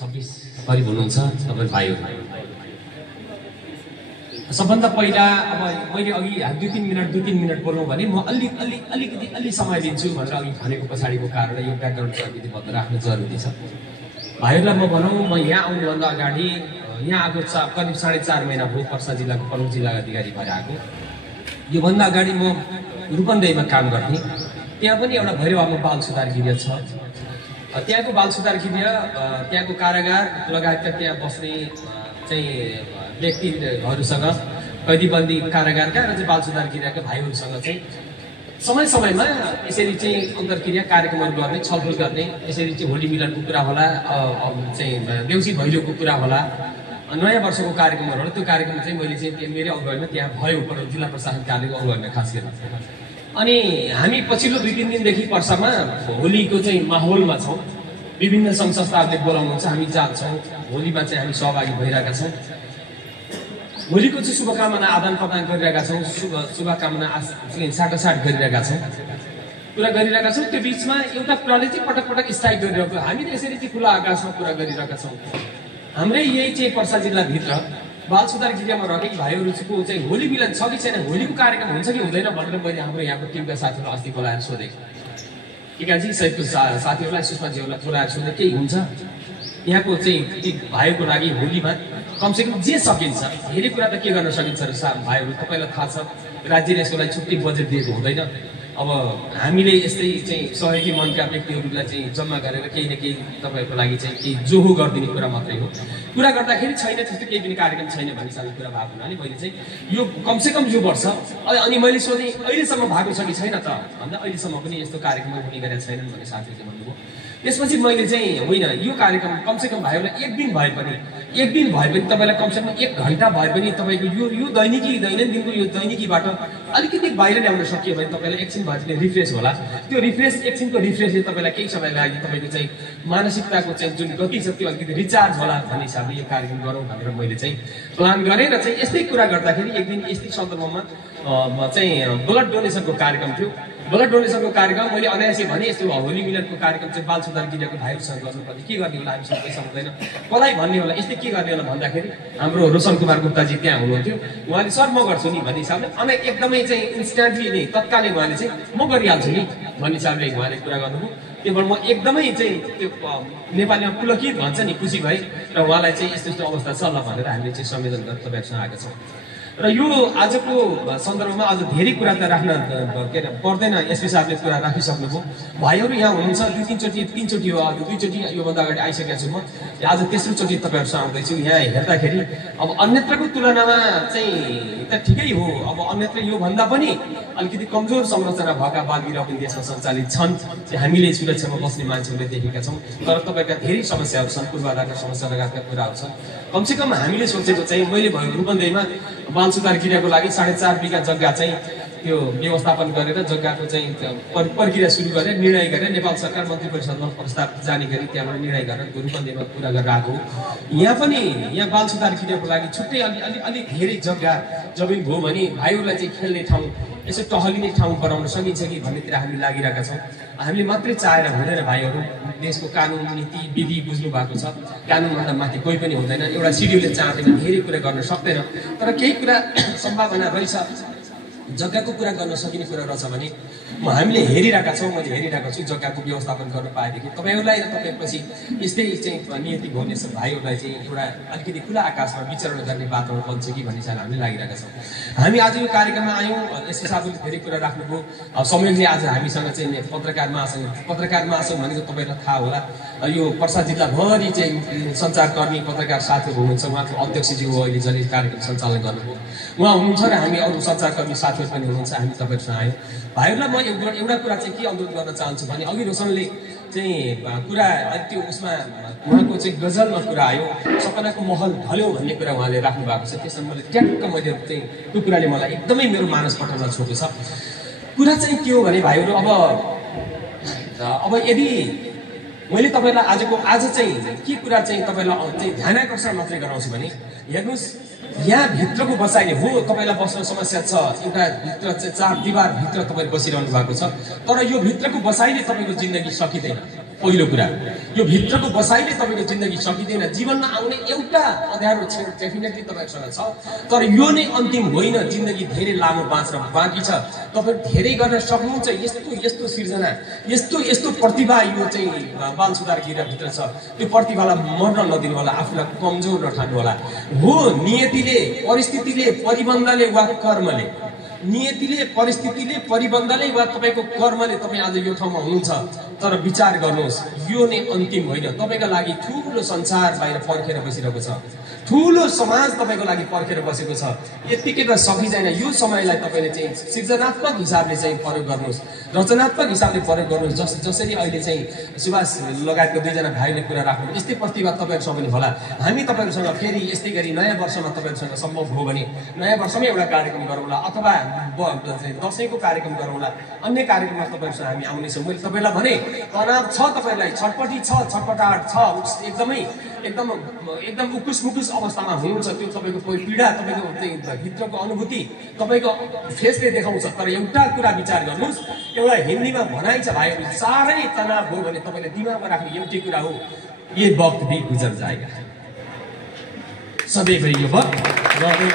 26 करिब हुनुहुन्छ तपाईँ भाइहरू। सबभन्दा पहिला अब मैले अघि 2-3 मिनट बोलौँ भने म अलिकति समय लिन्छु भनेर अघि भनेको पछाडिको कारण यो ब्याकग्राउन्ड चाहिँ अलिकति भन्न राख्नु जरुरी छ। भाइहरूलाई म भनौँ म यहाँ आउनुभन्दा अगाडि यहाँ आएको करिब 4.5 महिना भयो पर्सा जिल्लाको प्रमुख जिल्ला अधिकारी भएर आएको। योभन्दा अगाडि म रूपन्देहीमा काम गर्थेँ। त्यहाँ पनि एउटा भैरवामा बाल सुधार गृह छ। त्यहाँको बाल सुधार गृह त्यहाँको कारागार लगायतका त्यहाँ बस्ने चाहिँ व्यक्तिहरूसँग कैदीबन्दी कारागारका र चाहिँ बाल सुधार गृहका भाइहरूसँग चाहिँ समय-समयमा यसरी चाहिँ अन्तर्क्रिया कार्यक्रमहरू गर्ने, छलफल गर्ने, यसरी चाहिँ होली मिलनको कुरा होला, चाहिँ देउसी भैलोको कुरा होला, नयाँ वर्षको कार्यक्रमहरू होला। त्यो कार्यक्रम चाहिँ मैले चाहिँ मेरो अगुवाईमा त्यहाँ भयो जिल्ला प्रशासन कार्यालयको अगुवाईमा खास गरी। अनि हामी पछिल्लो 2-3 दिनदेखि पर्सामा होलीको चाहिँ माहौलमा छौँ। विभिन्न सङ्घ संस्थाहरूले बोलाउनुहुन्छ, हामी जान्छौँ। होलीमा चाहिँ हामी सहभागी भइरहेका छौँ। होलीको चाहिँ शुभकामना आदान प्रदान गरिरहेका छौँ, शुभकामना साटासाट गरिरहेका छौँ, कुरा गरिरहेका छौँ। त्यो बिचमा एउटा कुराले चाहिँ पटक पटक स्ट्राइक गरिरहेको, हामीले यसरी चाहिँ खुला आकाशमा कुरा गरिरहेका छौँ। हाम्रै यही चाहिँ पर्सा जिल्लाभित्र बाल सुधार गृहमा रहेको भाइहरूको चाहिँ होली मिलन छ कि छैन, होलीको कार्यक्रम हुन्छ कि हुँदैन भनेर मैले हाम्रो यहाँको टिमका साथीहरूलाई अस्ति बोलाएर सोधेको। टिकाजी सहितको साथीहरूलाई, सुषमाजीहरूलाई बोलाएर सोधेँ केही हुन्छ यहाँको चाहिँ भाइको लागि होलीमा कमसेकम जे सकिन्छ। धेरै कुरा त के गर्न सकिन्छ र भाइहरू तपाईँलाई थाहा छ, राज्यले यसको लागि छुट्टी बजेट दिएको हुँदैन। अब हामीले यस्तै चाहिँ सहयोगी मनका व्यक्तिहरूलाई चाहिँ जम्मा गरेर केही न केही तपाईँहरूको लागि चाहिँ केही जोहो गरिदिने कुरा मात्रै हो। कुरा गर्दाखेरि छैन त्यस्तो केही पनि कार्यक्रम छैन भन्ने सानो कुरा भएको हुनाले मैले चाहिँ यो कमसेकम यो वर्ष अनि मैले सोधेँ अहिलेसम्म भएको छ कि छैन त भन्दा अहिलेसम्म पनि यस्तो कार्यक्रम हुने गरेका छैनन् भन्ने साथीहरूले भन्नुभयो। त्यसपछि मैले चाहिँ होइन यो कार्यक्रम कमसेकम भाइहरूलाई एक दिन भए पनि तपाईँलाई कमसेकम 1 घन्टा भए पनि तपाईँको यो दैनिकीको यो दैनिकीबाट अलिकति बाहिर ल्याउन सकियो भने तपाईँलाई एकछिन भए पनि रिफ्रेस होला। त्यो एकछिनको रिफ्रेसले तपाईँलाई केही समय लागि तपाईँको चाहिँ मानसिकताको चाहिँ जुन गति छ त्यो अलिकति रिचार्ज होला भन्ने हिसाबले यो कार्यक्रम गरौँ भनेर मैले चाहिँ प्लान गरेँ। र चाहिँ यस्तै कुरा गर्दाखेरि एक दिन यस्तै सन्दर्भमा चाहिँ ब्लड डोनेसनको कार्यक्रम थियो। ब्लड डोनेसनको कार्यक्रम मैले अनायासै भने यस्तो होली मिलनको कार्यक्रम चाहिँ बाल सुधार गृहको भाइहरूसँग गर्नुपर्ने, के गर्ने होला, हामीसँग पैसा हुँदैन, कसलाई भन्ने होला, यस्तै के गर्ने होला भन्दाखेरि हाम्रो रोशन कुमार गुप्ताजी त्यहाँ हुनुहुन्थ्यो। उहाँले सर म गर्छु नि भन्ने हिसाबले अनि एकदमै चाहिँ इन्स्ट्यान्टली नै तत्कालै उहाँले चाहिँ म गरिहाल्छु नि भन्ने हिसाबले उहाँले कुरा गर्नुभयो। त्यहाँबाट म एकदमै चाहिँ त्यो नेपालीमा पुलकित भन्छ नि खुसी भएँ र उहाँलाई चाहिँ यस्तो यस्तो अवस्था छ ल भनेर हामीले चाहिँ संवेदन गरेर तपाईँहरूसँग आएका छौँ। र यो आजको सन्दर्भमा अझ धेरै कुरा त राख्न पर्दैन, एसपी साहबले कुरा राखिसक्नुभयो। भाइहरू यहाँ हुनुहुन्छ, 3चोटि हो, 2चोटि योभन्दा अगाडि आइसकेको छु म, आज तेस्रो चोटि तपाईँहरूसँग आउँदैछु। यहाँ हेर्दाखेरि अब अन्यत्रको तुलनामा चाहिँ त ठिकै हो, अब अन्यत्र योभन्दा पनि अलिकति कमजोर संरचना भएका बाल गृह पनि देशमा सञ्चालित छन्। हामीले सुरक्षामा बस्ने मान्छेहरूले देखेका छौँ। तर तपाईँका धेरै समस्याहरू छन्, पूर्वाधारका समस्या लगायतका कुराहरू छन्। कमसेकम हामीले सोचेको चाहिँ मैले भयो रूपन्देहीमा बाल सुधार गृहको लागि 4.5 बिघा जग्गा चाहिँ त्यो व्यवस्थापन गरेर जग्गाको चाहिँ प्रक्रिया सुरु गरेर निर्णय गरेर नेपाल सरकार मन्त्री परिषदमा प्रस्ताव जारी गरी त्यहाँबाट निर्णय गरेर रूपन्देहीमा कुरा गरेर आएको। यहाँ पनि यहाँ बाल सुधार गृहको लागि छुट्टै अलिक धेरै जग्गा जमिन भयो भने भाइहरूलाई चाहिँ खेल्ने ठाउँ, यसो टहलिने ठाउँ बनाउन सकिन्छ कि भन्नेतिर हामी लागिरहेका छौँ। हामीले मात्रै चाहेर हुँदैन भाइहरू, देशको कानुन नीति विधि बुझ्नु भएको छ। कानुनभन्दा माथि कोही पनि हुँदैन। एउटा सिडियुलले चाहँदैन धेरै कुरा गर्न सक्दैन, तर केही कुरा सम्भावना रहेछ, जग्गाको कुरा गर्न सकिने कुरा रहेछ भने हामीले हेरिरहेका छौँ। मैले हेरिरहेको छु जग्गाको व्यवस्थापन गर्न पाएदेखि तपाईँहरूलाई र तपाईँपछि यस्तै चाहिँ नियति भोग्ने भाइहरूलाई चाहिँ एउटा अलिकति खुला आकाशमा विचरण गर्ने वातावरण बन्छ कि भन्ने चाहिँ हामीले लागिरहेका छौँ। हामी आज यो कार्यक्रममा आयौँ, यसै साथीले धेरै कुरा राख्नुभयो। समयले आज हामीसँग चाहिँ पत्रकार महासङ्घ भनेको तपाईँलाई थाहा होला, यो पर्सा जिल्लाभरि चाहिँ सञ्चारकर्मी पत्रकार साथीहरू हुनुहुन्छ। उहाँको अध्यक्षजी हो अहिले जसले कार्यक्रम सञ्चालन गर्नुभयो, उहाँ हुनुहुन्छ र हामी अरू सञ्चारकर्मी साथीहरू पनि हुनुहुन्छ। हामी तपाईँहरूसँग आयौँ। भाइहरूलाई म एउटा कुरा चाहिँ के अनुरोध गर्न चाहन्छु भने अघि रोशनले चाहिँ कुरा त्यो उसमा उहाँको चाहिँ गजलमा कुरा आयो, सपनाको महल ढल्यो भन्ने कुरा उहाँले राख्नु भएको छ। त्यसमा मैले ट्याक्क मैले चाहिँ त्यो कुराले मलाई एकदमै मेरो मानस पटलमा छोएको छ। कुरा चाहिँ के हो भने भाइहरू अब यदि मैले तपाईँलाई आज चाहिँ के कुरा चाहिँ तपाईँलाई चाहिँ ध्यान आकर्षण मात्रै गराउँछु भने हेर्नुहोस्, यहाँ भित्रको बसाइले हो तपाईँलाई बस्न समस्या छ, एउटा भित्र चाहिँ 4 दिवार भित्र तपाईँ बसिरहनु भएको छ, तर यो भित्रको बसाइले तपाईँको जिन्दगी सकिँदैन। पहिलो कुरा यो भित्रको बसाइले तपाईँको जिन्दगी सकिँदैन। जीवनमा आउने एउटा अँध्यारो डेफिनेटली तपाईँसँग छ, तर यो नै अन्तिम होइन। जिन्दगी धेरै लामो बाँच्न बाँकी छ। तपाईँ धेरै गर्न सक्नुहुन्छ। यस्तो यस्तो सिर्जना, यस्तो यस्तो प्रतिभा यो चाहिँ बाल सुधार गृहभित्र छ। त्यो प्रतिभालाई मर्न नदिनु होला, आफूलाई कमजोर नठान्नु होला। हो, नियतिले, परिस्थितिले, परिबन्धले वा कर्मले, नियतिले, परिस्थितिले, परिबन्धले वा तपाईँको कर्मले तपाईँ आज यो ठाउँमा हुनुहुन्छ। तर विचार गर्नुहोस्, यो नै अन्तिम होइन। तपाईँको लागि ठुलो संसार बाहिर पर्खेर बसिरहेको छ, ठुलो समाज तपाईँको लागि पर्खेर बसेको छ। यत्तिकै सकिँदैन। यो समयलाई तपाईँले चाहिँ सृजनात्मक हिसाबले चाहिँ प्रयोग गर्नुहोस्, रचनात्मक हिसाबले प्रयोग गर्नुहोस्। जसरी अहिले चाहिँ सुभाष लगायतको दुईजना भाइले कुरा राख्नु, यस्तै प्रतिभा तपाईँहरूसँग पनि होला। हामी तपाईँहरूसँग फेरि यस्तै गरी नयाँ वर्षमा तपाईँहरूसँग सम्भव हो भने नयाँ वर्षमै एउटा कार्यक्रम गरौँला, अथवा दसैँको कार्यक्रम गरौँला, अन्य कार्यक्रममा तपाईँहरूसँग हामी आउनेछौँ। मैले तपाईँलाई भने तनाव छ, तपाईँलाई छटपटी छ, छटपटाहट छ, एकदम उकुस मुकुस अवस्थामा हुनुहुन्छ। त्यो तपाईँको कोही पीडा, तपाईँको भित्रको अनुभूति तपाईँको फेसले देखाउँछ। तर एउटा कुरा विचार गर्नुहोस्, एउटा हिन्दीमा भनाइ छ भाइहरू, साह्रै तनाव हो भने तपाईँले दिमागमा राख्ने एउटै कुरा हो, ये वक्त भी गुजर जाएगा। सधैँभरि यो वक्त रहँदैन,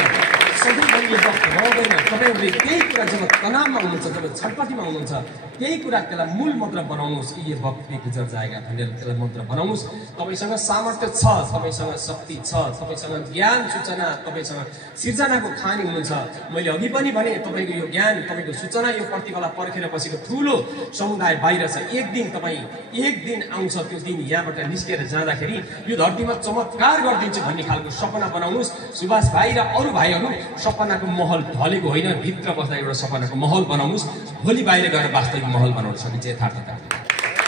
सधैँभरि यो वक्त रहँदैन। तपाईँहरूले त्यही कुरा जब तनावमा हुनुहुन्छ, जब छटपटीमा हुनुहुन्छ, त्यही कुरा त्यसलाई मूल मन्त्र बनाउनुहोस्, ये वक्त भी गुजर जाएगा भनेर त्यसलाई मन्त्र बनाउनुहोस्। तपाईँसँग सामर्थ्य छ, तपाईँसँग शक्ति छ, तपाईँसँग ज्ञान सूचना, तपाईँसँग सिर्जनाको खानी हुनुहुन्छ। मैले अघि पनि भने तपाईँको यो ज्ञान, तपाईँको सूचना, यो प्रतिभालाई पर्खेर बसेको ठुलो समुदाय बाहिर छ। एक दिन आउँछ, त्यो दिन यहाँबाट निस्केर जाँदाखेरि यो धरतीमा चमत्कार गरिदिन्छु भन्ने खालको सपना बनाउनुहोस्। सुभाष भाइ र अरू भाइहरू सपनाको महल ढलेको होइन, भित्र बस्दा एउटा सपनाको महल बनाउनुहोस्। भोलि बाहिर गएर वास्तविक महल बनाउन सकिन्छ यथार्थता।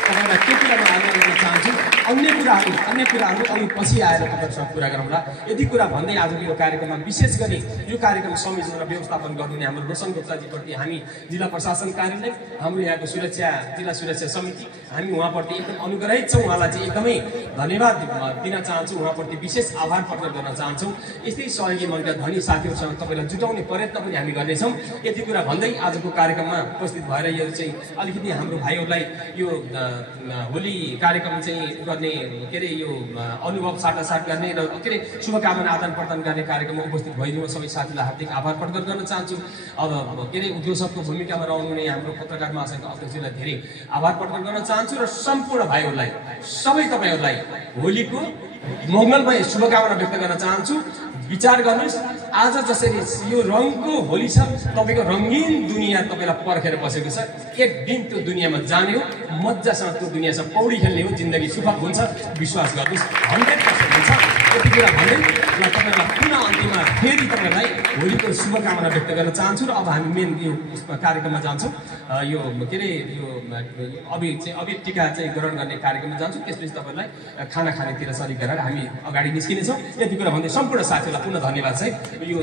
तपाईँलाई त्यो कुरामा आग्रह गर्न चाहन्छु। अन्य कुराहरू अरू पछि आएर तपाईँहरूसँग कुरा गरौँला। यति कुरा भन्दै आजको यो कार्यक्रममा विशेष गरी यो कार्यक्रम संयोजन र व्यवस्थापन गर्नुहुने हाम्रो रोशन गुप्ताजीप्रति हामी जिल्ला प्रशासन कार्यालय, हाम्रो यहाँको जिल्ला सुरक्षा समिति, हामी उहाँप्रति एकदम अनुग्रहित छौँ। उहाँलाई चाहिँ एकदमै धन्यवाद दिन चाहन्छु, उहाँप्रति विशेष आभार प्रकट गर्न चाहन्छौँ। यस्तै सहयोगी मञ्चका धनी साथीहरूसँग तपाईँलाई जुटाउने प्रयत्न पनि हामी गर्नेछौँ। यति कुरा भन्दै आजको कार्यक्रममा उपस्थित भएर यो चाहिँ अलिकति हाम्रो भाइहरूलाई यो होली कार्यक्रम चाहिँ गर्ने के अरे यो अनुभव साटासाट गर्ने र के अरे शुभकामना आदान प्रदान गर्ने कार्यक्रममा उपस्थित भइदिनु सबै साथीलाई हार्दिक आभार प्रकट गर्न चाहन्छु। अब के अरे उद्योजकको भूमिकामा रहनुहुने हाम्रो पत्रकार महासङ्घका अध्यक्षलाई धेरै आभार प्रकट गर्न चाहन्छु र सम्पूर्ण भाइहरूलाई, सबै तपाईँहरूलाई होलीको मङ्गलमय शुभकामना व्यक्त गर्न चाहन्छु। विचार गर्नुहोस्, आज जसरी यो रङको होली छ, तपाईँको रङ्गीन दुनियाँ तपाईँलाई पर्खेर बसेको छ। एक दिन त्यो दुनियाँमा जाने हो, मजासँग त्यो दुनियाँसँग पौडी खेल्ने हो, जिन्दगी सुखद हुन्छ, विश्वास गर्नुहोस्, 100% हुन्छ। यति कुरा भन्दै म तपाईँलाई पुनः अन्तिममा फेरि तपाईँलाई होलीको शुभकामना व्यक्त गर्न चाहन्छु। र अब हामी मेन यो कार्यक्रममा जान्छौँ। यो के अरे यो अबिर टिका चाहिँ ग्रहण गर्ने कार्यक्रममा जान्छौँ। त्यसपछि तपाईँलाई खाना खानेतिर सरी गरेर हामी अगाडि निस्किनेछौँ। यति कुरा भन्दै सम्पूर्ण साथीहरूलाई पुनः धन्यवाद चाहिँ यो